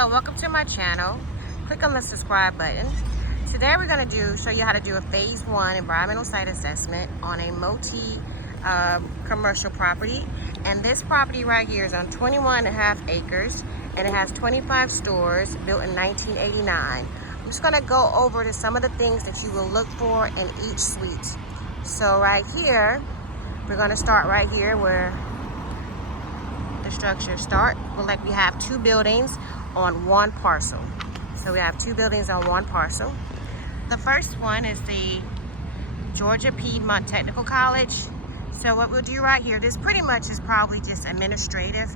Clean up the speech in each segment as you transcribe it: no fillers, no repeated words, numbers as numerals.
Hello, welcome to my channel. Click on the subscribe button. Today we're going to show you how to do a phase 1 environmental site assessment on a commercial property. And this property right here is on 21.5 acres and it has 25 stores built in 1989. I'm just going to go over to some of the things that you will look for in each suite. So right here, we're going to start right here where the structure start. Like we have two buildings on one parcel. So we have two buildings on one parcel. The first one is the Georgia Piedmont Technical College. So what we'll do right here, this pretty much is probably just administrative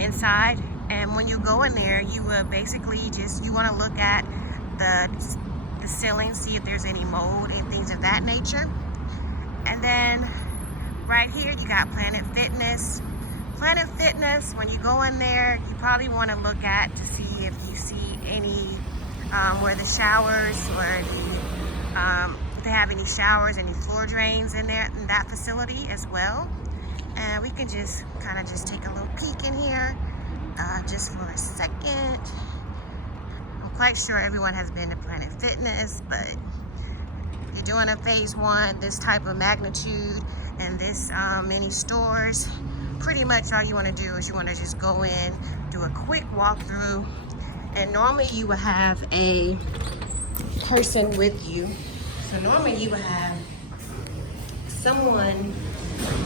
inside. And when you go in there, you will basically you want to look at the ceiling, see if there's any mold and things of that nature. And then right here, you got Planet Fitness. Planet Fitness, when you go in there, you probably want to look at to see if you see any, where the showers or if they have any showers, any floor drains in there, in that facility as well. And we can just kind of take a little peek in here just for a second. I'm quite sure everyone has been to Planet Fitness, but you're doing a phase 1, this type of magnitude and this many stores, pretty much all you want to do is you want to just go in, do a quick walkthrough, and normally you will have a person with you. So normally you will have someone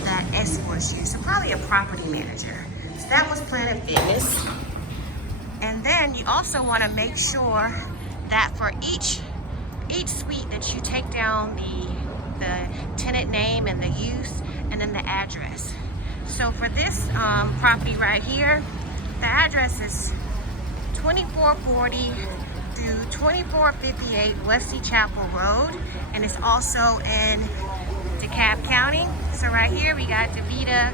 that escorts you, so probably a property manager. So that was Planet Fitness. And then you also want to make sure that for each suite that you take down the tenant name and the use and then the address. So for this property right here, the address is 2440 through 2458 Wesley Chapel Road, and it's also in DeKalb County. So right here we got DaVita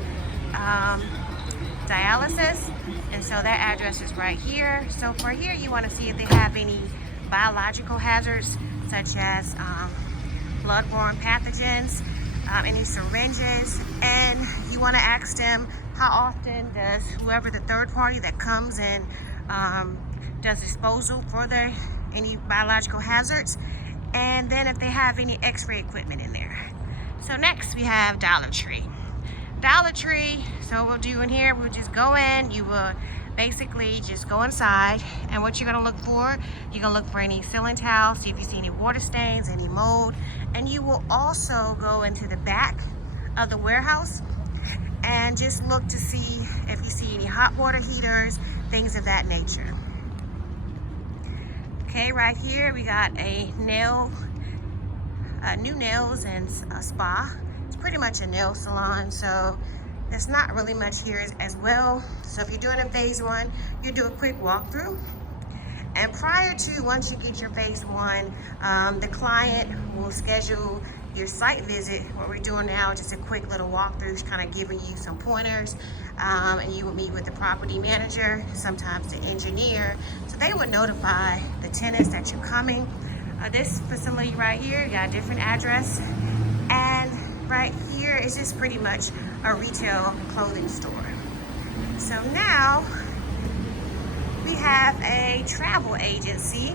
Dialysis, and so that address is right here. So for here you want to see if they have any biological hazards such as bloodborne pathogens, any syringes, and you want to ask them how often does whoever the third party that comes and does disposal for any biological hazards, and then if they have any x-ray equipment in there. So next we have Dollar Tree. Dollar Tree, so what we'll do in here, we'll just go in, you will basically just go inside, and what you're going to look for, you're going to look for any ceiling tiles, see if you see any water stains, any mold, and you will also go into the back of the warehouse and just look to see if you see any hot water heaters, things of that nature. Okay, right here we got a new nails and a spa. It's pretty much a nail salon, so there's not really much here as well. So if you're doing a phase 1, you do a quick walkthrough. And prior to, once you get your phase 1, the client will schedule your site visit. What we're doing now is just a quick little walkthrough, kind of giving you some pointers. And you will meet with the property manager, sometimes the engineer. So they would notify the tenants that you're coming. This facility right here, you got a different address. And right here is just pretty much a retail clothing store. So now we have a travel agency.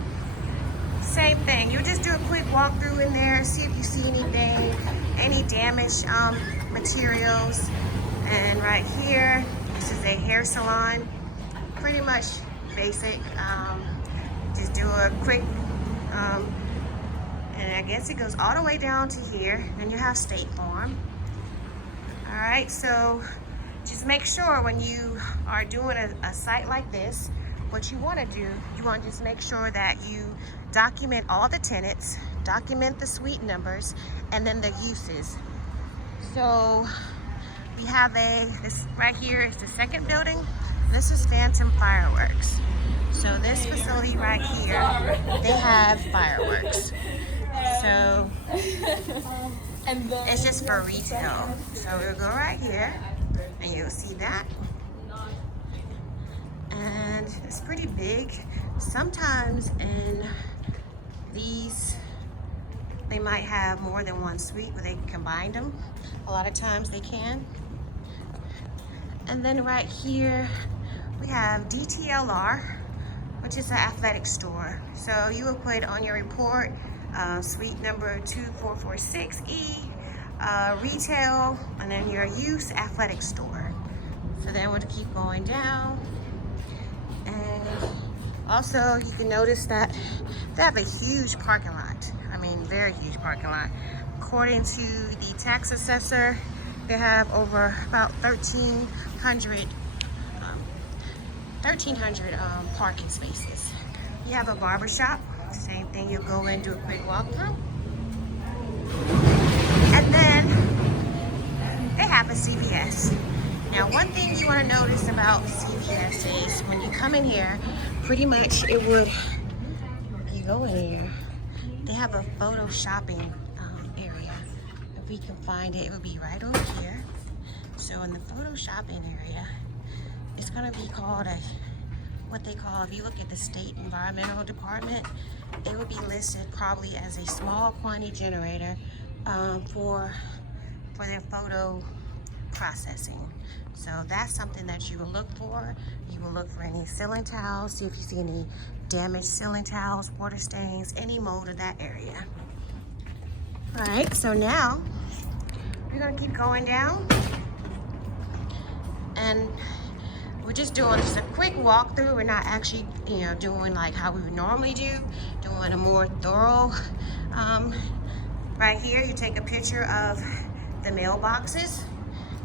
Same thing, you just do a quick walkthrough in there, see if you see anything, any damaged materials. And right here, this is a hair salon, pretty much basic. Just do a quick and I guess it goes all the way down to here. Then you have State Farm. All right, so just make sure when you are doing a site like this, what you want to do, you want to just make sure that you document all the tenants, document the suite numbers, and then the uses. So we have this right here is the second building. This is Phantom Fireworks. So this facility right here, they have fireworks. So it's just for retail. So we'll go right here and you'll see that. And it's pretty big. Sometimes in these, they might have more than one suite where they can combine them. A lot of times they can. And then right here, we have DTLR, which is an athletic store. So you will put on your report suite number 2446E, retail, and then your use athletic store. So then we'll keep going down. And also you can notice that they have a huge parking lot. I mean, very huge parking lot. According to the tax assessor, they have over about 1,300 parking spaces. You have a barbershop, same thing, you'll go in, do a quick walkthrough. And then they have a CVS. Now, one thing you want to notice about CVS is when you come in here, pretty much it would, you go in here, they have a photo shopping area. If we can find it, it would be right over here. So in the photo shopping area, it's going to be called what they call, if you look at the state environmental department, it would be listed probably as a small quantity generator for their photo processing. So that's something that you will look for. You will look for any ceiling tiles, see if you see any damaged ceiling tiles, water stains, any mold in that area. All right, so now we're gonna keep going down, and we're just doing just a quick walkthrough. We're not actually, doing like how we would normally do, doing a more thorough. Right here, you take a picture of the mailboxes.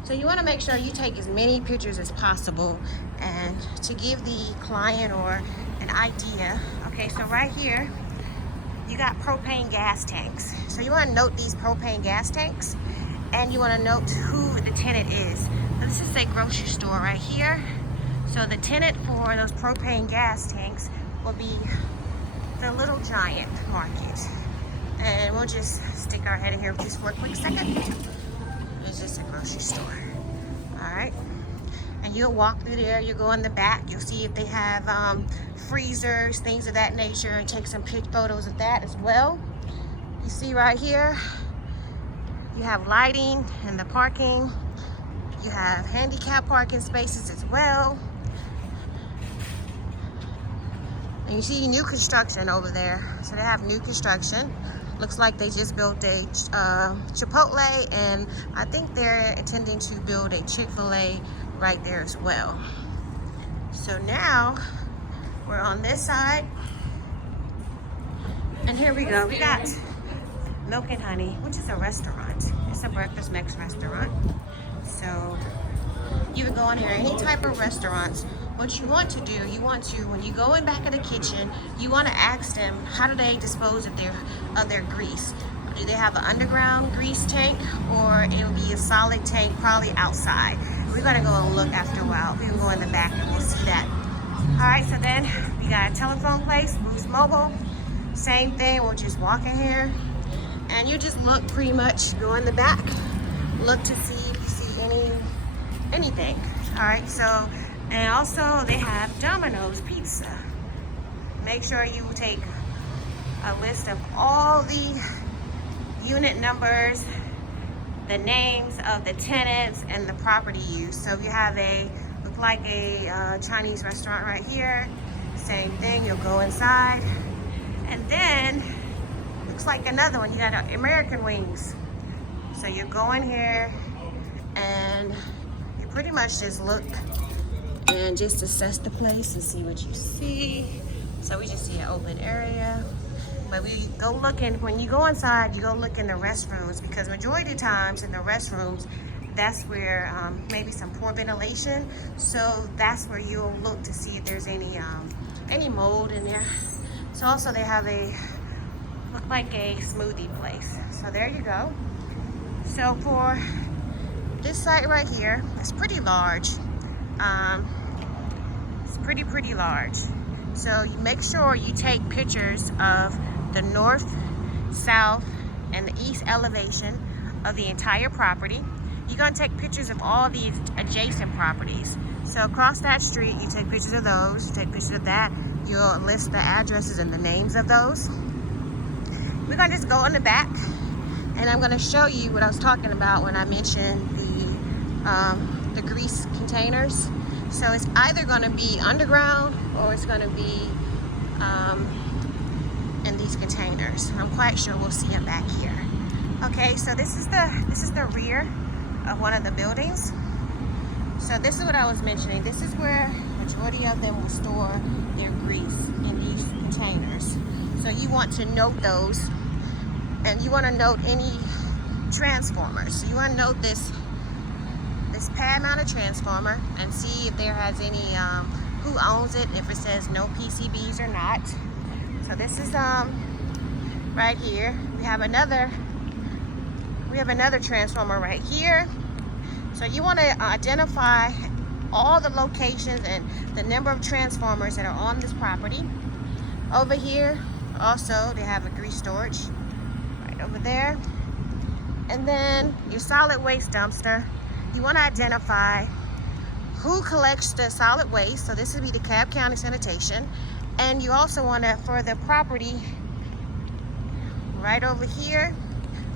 So you want to make sure you take as many pictures as possible, and to give the client or an idea. Okay, so right here, you got propane gas tanks. So you want to note these propane gas tanks, and you want to note who the tenant is. Now, this is a grocery store right here. So the tenant for those propane gas tanks will be the Little Giant Market. And we'll just stick our head in here just for a quick second. It's just a grocery store. All right. And you'll walk through there, you'll go in the back, you'll see if they have freezers, things of that nature, and take some photos of that as well. You see right here, you have lighting in the parking. You have handicap parking spaces as well. And you see new construction over there. So they have new construction. Looks like they just built a Chipotle, and I think they're intending to build a Chick-fil-A right there as well. So now we're on this side, and here we go. We got Milk and Honey, which is a restaurant. It's a breakfast mix restaurant. So you would go in here, any type of restaurants. What you want to do, when you go in back of the kitchen, you want to ask them, how do they dispose of their grease? Do they have an underground grease tank, or it'll be a solid tank probably outside? We're gonna go and look after a while. We can go in the back and we'll see that. All right, so then we got a telephone place, Boost Mobile. Same thing, we'll just walk in here, and you just look pretty much, go in the back, look to see if you see anything. All right, so, and also they have Domino's pizza. Make sure you take a list of all the unit numbers, the names of the tenants, and the property use. So you have look like a Chinese restaurant right here. Same thing, you'll go inside. And then, looks like another one, you got American Wings. So you go in here, and you pretty much just look and just assess the place and see what you see. So we just see an open area. But we go looking, when you go inside, you go look in the restrooms, because majority of the times in the restrooms, that's where maybe some poor ventilation. So that's where you'll look to see if there's any mold in there. So also they have look like a smoothie place. So there you go. So for this site right here, it's pretty large. It's pretty large. So you make sure you take pictures of the north, south, and the east elevation of the entire property. You're gonna take pictures of all these adjacent properties. So across that street, you take pictures of those, you take pictures of that. You'll list the addresses and the names of those. We're gonna just go in the back, and I'm gonna show you what I was talking about when I mentioned the grease containers. So it's either going to be underground or it's going to be in these containers. I'm quite sure we'll see them back here. Okay, so this is the rear of one of the buildings. So this is what I was mentioning. This is where majority of them will store their grease in these containers. So you want to note those, and you want to note any transformers. So you want to note this pad mounted transformer and see if there has any who owns it, if it says no PCBs or not. So this is right here. We have another transformer right here. So you want to identify all the locations and the number of transformers that are on this property. Over here also they have a grease storage right over there. And then your solid waste dumpster, you want to identify who collects the solid waste. So this would be DeKalb County Sanitation. And you also want to, for the property right over here,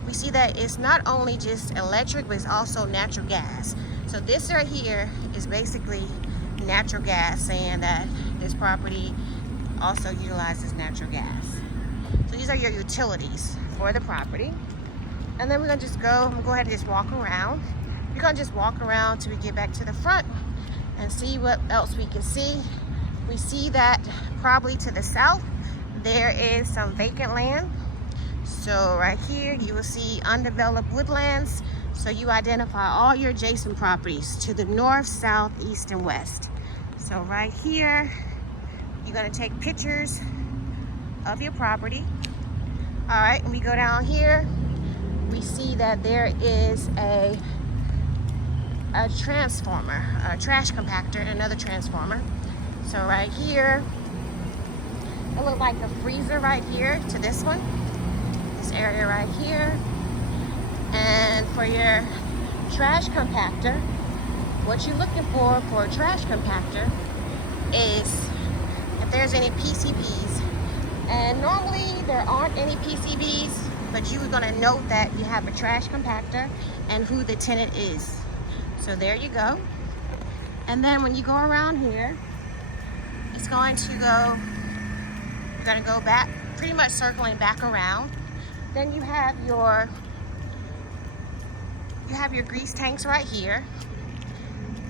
we see that it's not only just electric, but it's also natural gas. So this right here is basically natural gas, saying that this property also utilizes natural gas. So these are your utilities for the property. And then we're gonna just go ahead and just walk around. We're gonna just walk around till we get back to the front and see what else we can see. We see that probably to the south, there is some vacant land. So right here, you will see undeveloped woodlands. So you identify all your adjacent properties to the north, south, east, and west. So right here, you're gonna take pictures of your property. All right, and we go down here, we see that there is a transformer, a trash compactor, and another transformer. So right here, it looks like a freezer right here to this one, this area right here. And for your trash compactor, what you're looking for a trash compactor is if there's any PCBs. And normally there aren't any PCBs, but you're gonna note that you have a trash compactor and who the tenant is. So there you go. And then when you go around here, it's going to go, you're gonna go back, pretty much circling back around. Then you have your grease tanks right here,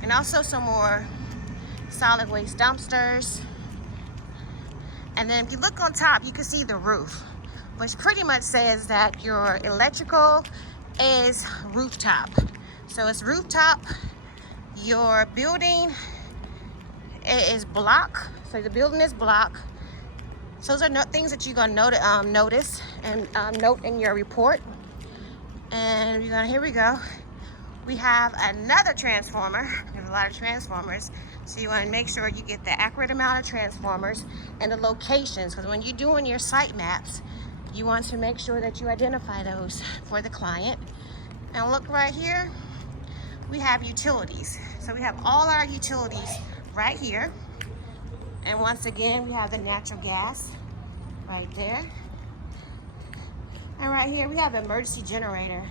and also some more solid waste dumpsters. And then if you look on top, you can see the roof, which pretty much says that your electrical is rooftop. So it's rooftop. Your building is block. So the building is block. So those are things that you're gonna notice and note in your report. And here we go. We have another transformer. There's a lot of transformers. So you want to make sure you get the accurate amount of transformers and the locations, because when you're doing your site maps, you want to make sure that you identify those for the client. And look right here, we have utilities. So we have all our utilities right here. And once again, we have the natural gas right there. And right here, we have an emergency generator.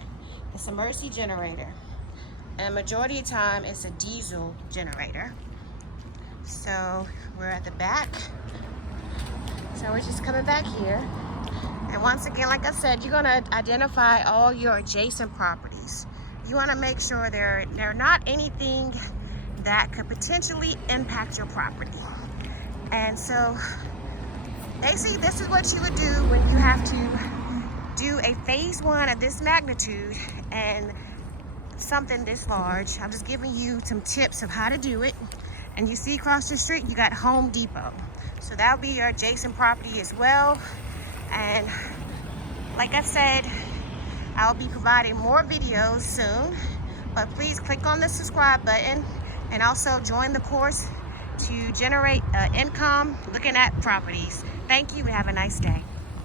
It's an emergency generator. And majority of the time, it's a diesel generator. So we're at the back. So we're just coming back here. And once again, like I said, you're gonna identify all your adjacent properties. You wanna make sure they're not anything that could potentially impact your property. And so basically, this is what you would do when you have to do a phase one of this magnitude and something this large. I'm just giving you some tips of how to do it. And you see across the street, you got Home Depot. So that'll be your adjacent property as well. And like I said, I'll be providing more videos soon, but please click on the subscribe button and also join the course to generate income looking at properties. Thank you and have a nice day.